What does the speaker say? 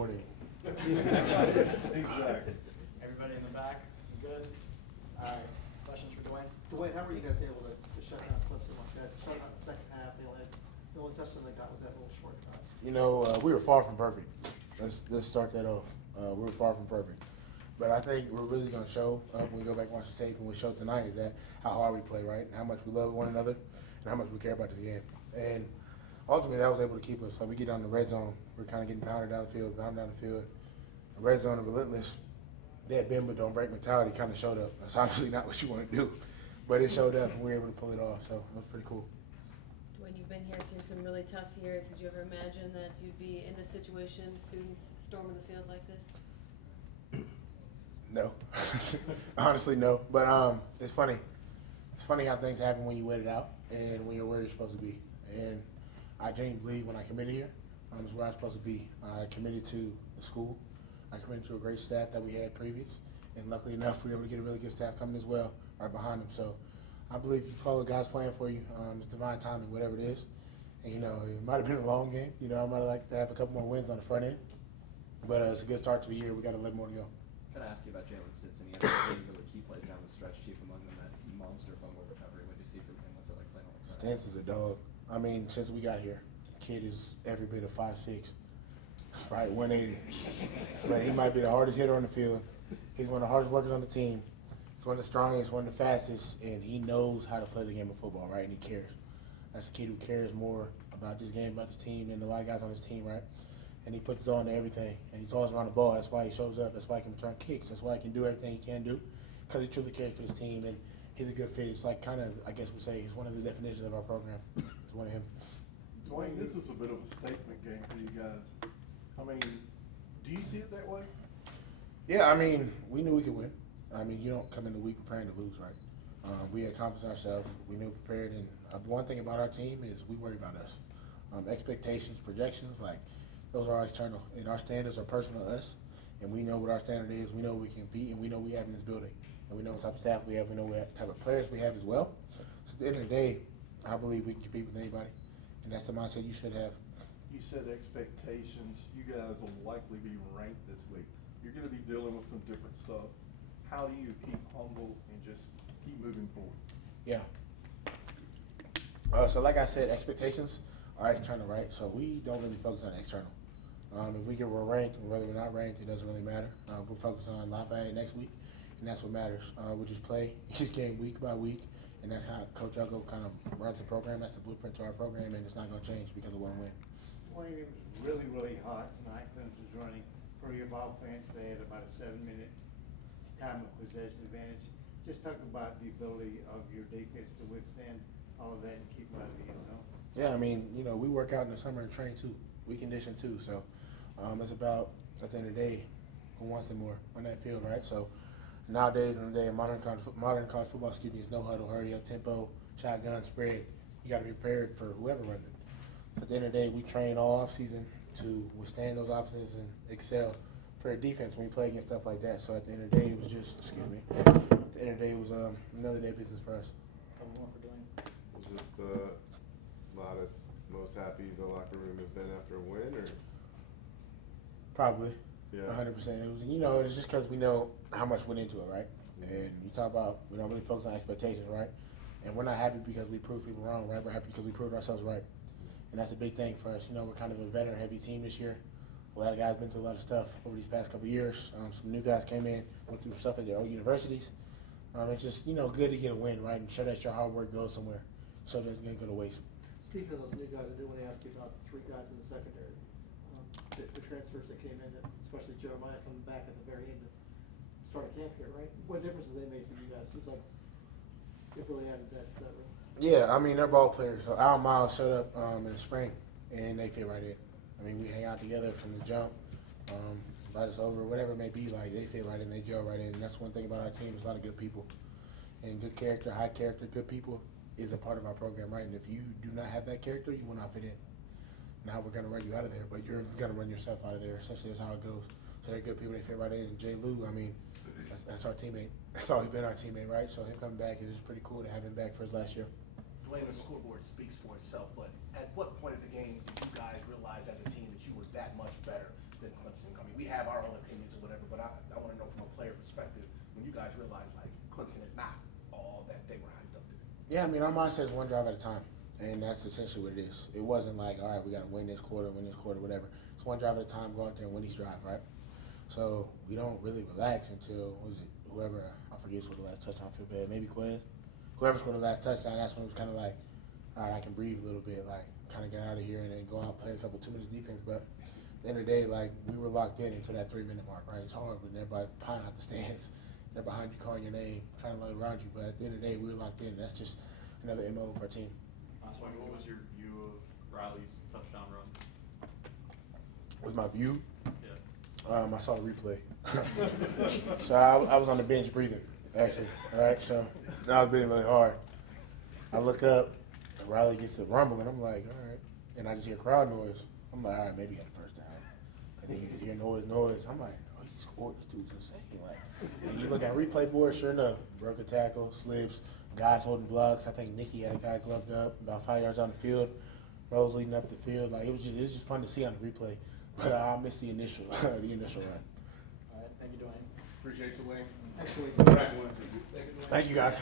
morning. Exactly. Everybody in the back, good? All right, questions for DeWayne? DeWayne, how were you guys able to shut down Clemson like that? Shut down the second half, the only touchdown they got was that little short cut. You know, we were far from perfect. Let's start that off. We were far from perfect. But I think we're really going to show when we go back and watch the tape, and we show tonight is that how hard we play, right? And how much we love one another and how much we care about this game. And ultimately, that was able to keep us. Like we get down the red zone, we're kind of getting pounded down the field. The red zone and relentless, that bend but don't break mentality kind of showed up. That's obviously not what you want to do. But it showed up, and we were able to pull it off. So it was pretty cool. When you've been here through some really tough years, did you ever imagine that you'd be in this situation, students storming the field like this? No. Honestly, no. But it's funny. It's funny how things happen when you wait it out and when you're where you're supposed to be. And I genuinely believe when I committed here, is where I was supposed to be. I committed to the school. I committed to a great staff that we had previous. And luckily enough, we were able to get a really good staff coming as well right behind them. So I believe you follow God's plan for you. It's divine timing, whatever it is. And, you know, it might have been a long game. You know, I might have liked to have a couple more wins on the front end. But it's a good start to the year. We got 11 more to go. Can I ask you about Jalen Stinson? He had some really key plays down the stretch, chief among them that monster fumble recovery. What do you see from him? What's it like playing alongside him? Stinson's a dog. I mean, since we got here, kid is every bit of 5'6", right, 180. But he might be the hardest hitter on the field. He's one of the hardest workers on the team. He's one of the strongest, one of the fastest, and he knows how to play the game of football, right, and he cares. That's a kid who cares more about this game, about this team, than a lot of guys on his team, right? And he puts it on to everything, and he's always around the ball. That's why he shows up. That's why he can return kicks. That's why he can do everything he can do, because he truly cares for his team, and he's a good fit. It's like kind of, I guess we say, he's one of the definitions of our program. It's one of him. DeWayne, this is a bit of a statement game for you guys. I mean, do you see it that way? Yeah, I mean, we knew we could win. I mean, you don't come in the week preparing to lose, right? We had confidence in ourselves. We knew prepared, and one thing about our team is we worry about us. Expectations, projections, like, those are our external, and our standards are personal to us, and we know what our standard is. We know we can beat, and we know we have in this building, and we know what type of staff we have. We know what type of players we have as well. So at the end of the day, I believe we can compete with anybody, and that's the mindset you should have. You said expectations. You guys will likely be ranked this week. You're going to be dealing with some different stuff. How do you keep humble and just keep moving forward? Yeah. So like I said, expectations are external, right? So we don't really focus on external. If we get ranked, or whether we're not ranked, it doesn't really matter. We're focused on Lafayette next week, and that's what matters. We just play each game week by week, and that's how Coach Uggo kind of runs the program. That's the blueprint to our program, and it's not going to change because of one win. Well, it was really, really hot tonight. Clemson's running pretty of offense. They had about a 7-minute time of possession advantage. Just talk about the ability of your defense to withstand all of that and keep them out of the end zone. Yeah, I mean, you know, we work out in the summer and train too. We condition too. So it's about, at the end of the day, who wants it more on that field, right? So nowadays, in the day, modern college football, excuse me, is no huddle, hurry up, tempo, shotgun, spread. You got to be prepared for whoever runs it. At the end of the day, we train all off season to withstand those offenses and excel for defense when we play against stuff like that. So at the end of the day, it was just, at the end of the day, it was another day of business for us. One for DeWayne. Is this the loudest, most happy the locker room has been after a win, or? Probably. Yeah. 100%. It was, you know, it's just because we know how much went into it, right? And you talk about, we don't really focus on expectations, right? And we're not happy because we proved people wrong, right? We're happy because we proved ourselves right. And that's a big thing for us. You know, we're kind of a veteran-heavy team this year. A lot of guys been through a lot of stuff over these past couple of years. Some new guys came in, went through stuff at their own universities. It's just, you know, good to get a win, right? And show that your hard work goes somewhere. So that it's going to go to waste. Speaking of those new guys, I do want to ask you about the 3 guys in the secondary. The transfers that came in, especially Jeremiah coming back at the very end of start of camp here, right? What difference have they made for you guys? Seems like it really added that room. Yeah, I mean, they're ball players. So Al Miles showed up in the spring, and they fit right in. I mean, we hang out together from the jump, right us over, whatever it may be. Like, they fit right in, they gel right in. And that's one thing about our team. There's a lot of good people. And good character, high character, good people is a part of our program, right? And if you do not have that character, you will not fit in. Now we're going to run you out of there, but you're going to run yourself out of there. Essentially, that's how it goes. So they're good people. They fit right in. And Jay Lou, I mean, that's our teammate. That's always been our teammate, right? So him coming back is pretty cool to have him back for his last year. DeWayne, the scoreboard speaks for itself, but at what point of the game did you guys realize as a team that you were that much better than Clemson we have our own opinions or whatever, but I want to know from a player perspective, when you guys realize, like, Clemson is not all that they were hyped up to be. Yeah, I mean, our mindset is one drive at a time, and that's essentially what it is. It wasn't like, all right, we got to win this quarter, whatever. It's one drive at a time, go out there and win these drives, right? So we don't really relax until, whoever, I forget what the last touchdown feel bad, maybe Quez. Whoever scored the last touchdown, that's when it was kind of like, all right, I can breathe a little bit, like, kind of get out of here and then go out and play a couple 2 minutes defense. But at the end of the day, like, we were locked in until that 3-minute mark, right? It's hard when everybody piling out the stands. They're behind you, calling your name, trying to load around you. But at the end of the day, we were locked in. That's just another MO for our team. What was your view of Riley's touchdown run? Was my view? Yeah. I saw the replay. So I was on the bench breathing, actually. All right, so I was breathing really hard. I look up, and Riley gets the rumble, and I'm like, all right. And I just hear crowd noise. I'm like, all right, maybe he got the first down. And then you just hear noise. I'm like, oh, he scored. This dude's insane. Like, and you look at replay board, sure enough, broke a tackle, slips, guys holding blocks. I think Nicky had a guy gloved up about 5 yards on the field. Rose leading up the field. Like, it was just fun to see on the replay. But I missed the initial run. All right, thank you, DeWayne. Appreciate you, Wayne. Actually, Thank you, guys.